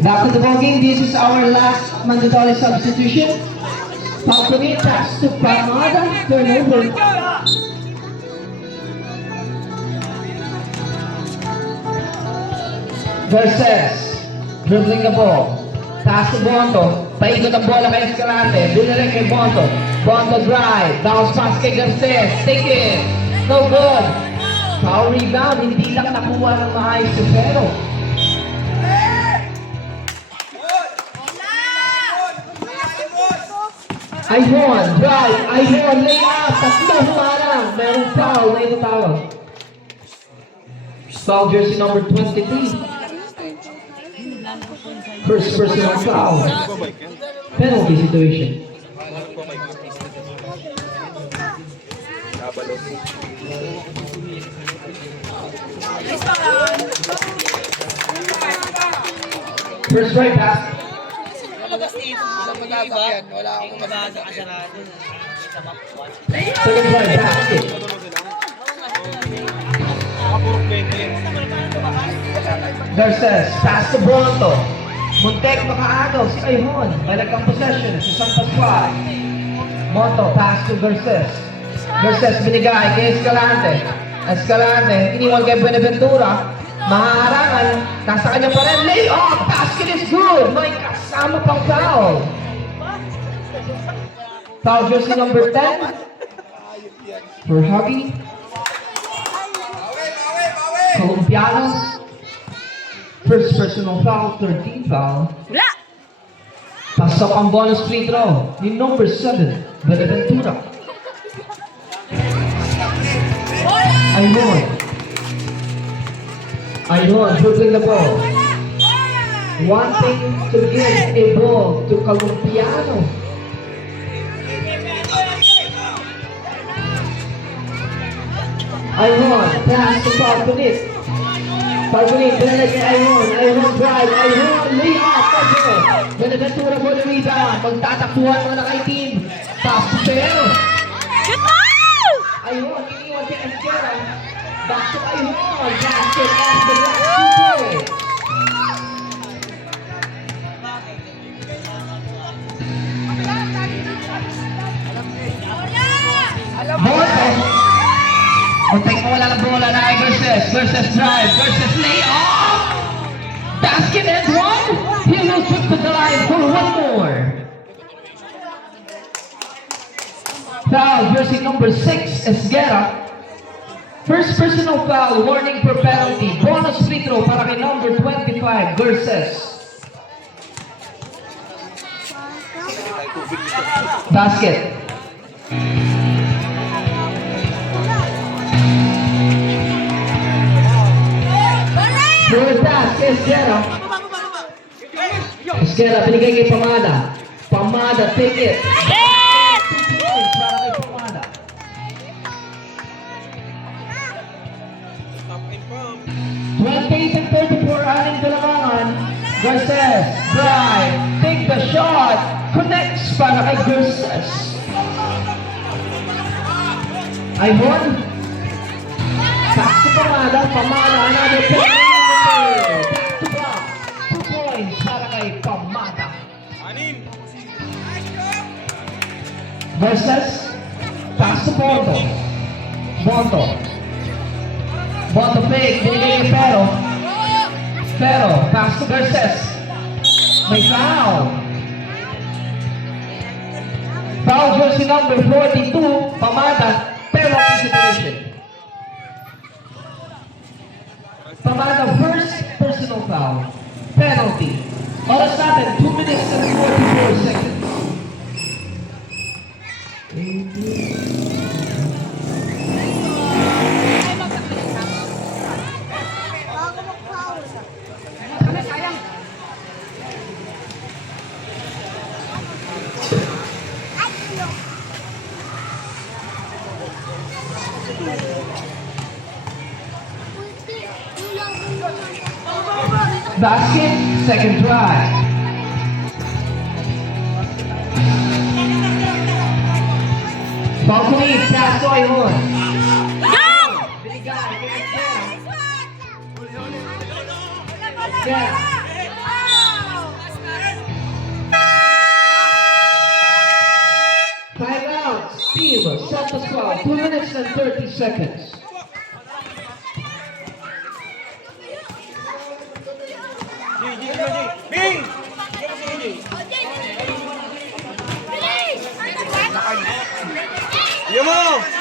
Back to the ball game. This is our last mandatory substitution. Falconi pass to Pamada. Turnover. Versus dribbling the ball. Pass to Bonto. Paikot ang bola kay Escalante. Dinala kay Bonto. Bonto drive. Bounce pass kay Garces. Take it. No good. Foul rebound. Hindi lang nakuha ng maayos si Pero. Ayhon, drive. Ayhon, lay up. Tatlo humarang. Merong foul. May natawag. Foul jersey number 23. First personal foul. Penalty situation. First right pass. Second right basket. Garces, pass to Bronto. Muntek makaagaw si Ayhon. Balagang possession si San Pascual. Monto, pass to Garces. Garces binigay kay Escalante. Escalante, iniwan kay Buenaventura. Mahaharangan, nasa kanya pa rin. Lay off, basket is good. May kasama pang foul. Foul jersey number 10. For Huggy. Colombiano. First personal foul, 13 foul. Pasok ang bonus free throw ni number 7, Buenaventura. Ayhon, dribbling the ball. Wanting to give a ball to Colombiano. Ayhon, pass to Falconet. Falconet, pinalagay kay Ayhon. Ayhon drive. Ayhon, lay off. Buenaventura for the rebound. Magtatakbuhan mo na kay team. Pass to Pero. Ayhon, iniwan kay Esquera. Back to Ayhon. Basket off the black super. Bonto. Muntik mo wala ng bola na ay Garces. Garces drive. Garces lay off. Basket and one. He will trip to the line for one more. Foul jersey number 6, Esguerra. First personal foul, warning for penalty. Bonus free throw para kay number 25, Garces. Basket. Third pass, Esguerra. Esguerra, binigay kay Pamada. Pamada, take it. 2 points para kay Pamada. 28 and 34, aning dalamangan. Garces, drive, take the shot. Connects para kay Garces. Ayhon. Pass to Pamada. Pamada, another penalty. Back-to-back. 2 points para kay Pamada. Versus pass to Bonto. Bonto fake, binigay kay Pero. Pero, pass to Garces. May foul. Foul jersey number 42, Pamada. Penalty situation. Pamada, first personal foul. Penalty. Oras natin, 2 minutes and 44 seconds. Basket, second drive. Falconi, pass to Ayhon. Pascual, 2 minutes and 30 seconds. Bing! Iyo mo!